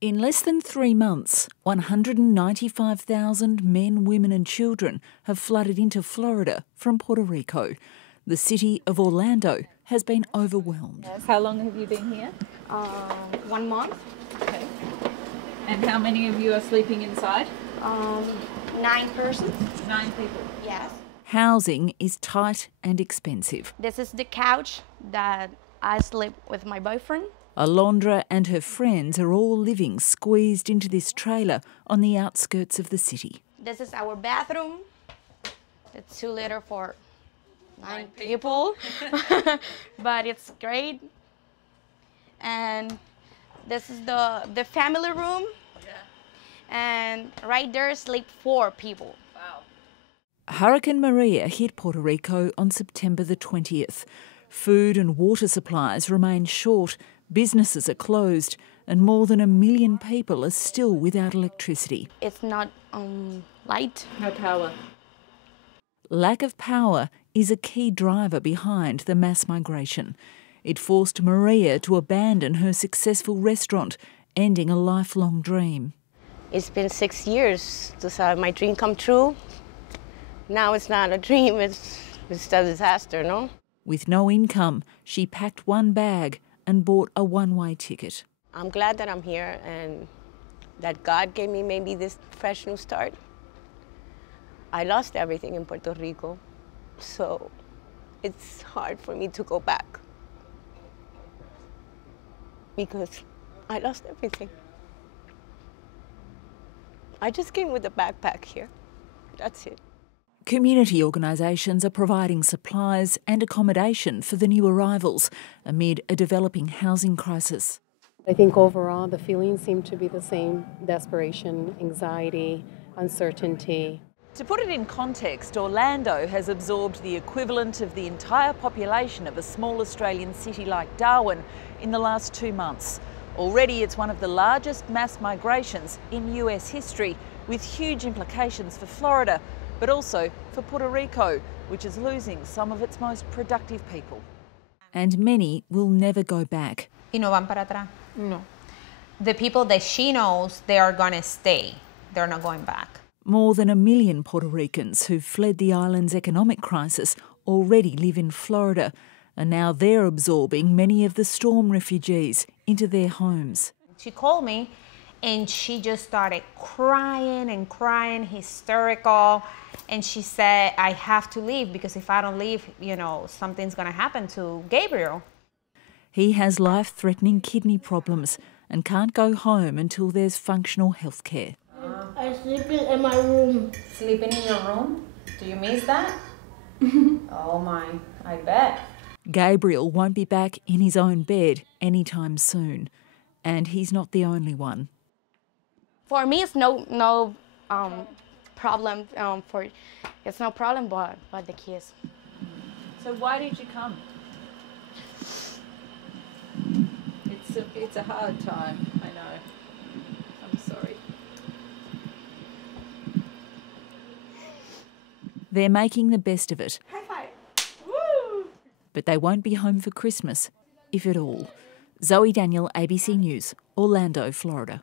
In less than 3 months, 195,000 men, women and children have flooded into Florida from Puerto Rico. The city of Orlando has been overwhelmed. Yes. How long have you been here? 1 month. Okay. And how many of you are sleeping inside? 9 persons. 9 people. Yes. Housing is tight and expensive. This is the couch that I sleep with my boyfriend. Alondra and her friends are all living squeezed into this trailer on the outskirts of the city. This is our bathroom. It's 2 liter for 9 people. But it's great. And this is the family room. Yeah. And right there sleep 4 people. Wow. Hurricane Maria hit Puerto Rico on September the 20th. Food and water supplies remain short, businesses are closed, and more than 1 million people are still without electricity. It's not light. No power. Lack of power is a key driver behind the mass migration. It forced Maria to abandon her successful restaurant, ending a lifelong dream. It's been 6 years to have my dream come true. Now it's not a dream, it's a disaster, no? With no income, she packed one bag and bought a one-way ticket. I'm glad that I'm here and that God gave me maybe this fresh new start. I lost everything in Puerto Rico, so it's hard for me to go back because I lost everything. I just came with a backpack here. That's it. Community organisations are providing supplies and accommodation for the new arrivals amid a developing housing crisis. I think overall the feelings seem to be the same: desperation, anxiety, uncertainty. To put it in context, Orlando has absorbed the equivalent of the entire population of a small Australian city like Darwin in the last 2 months. Already it's one of the largest mass migrations in US history, with huge implications for Florida, but also for Puerto Rico, which is losing some of its most productive people. And many will never go back. Y no van para atrás. No. The people that she knows, they are going to stay. They're not going back. More than 1 million Puerto Ricans who fled the island's economic crisis already live in Florida, and now they're absorbing many of the storm refugees into their homes. She called me and she just started crying and crying, hysterical. And she said, I have to leave because if I don't leave, something's going to happen to Gabriel. He has life-threatening kidney problems and can't go home until there's functional health care. I'm sleeping in my room. Sleeping in your room? Do you miss that? Oh my, I bet. Gabriel won't be back in his own bed anytime soon. And he's not the only one. For me, it's no problem. It's no problem, but the kids. So why did you come? It's a hard time, I know. I'm sorry. They're making the best of it. High five. Woo! But they won't be home for Christmas, if at all. Zoe Daniel, ABC News, Orlando, Florida.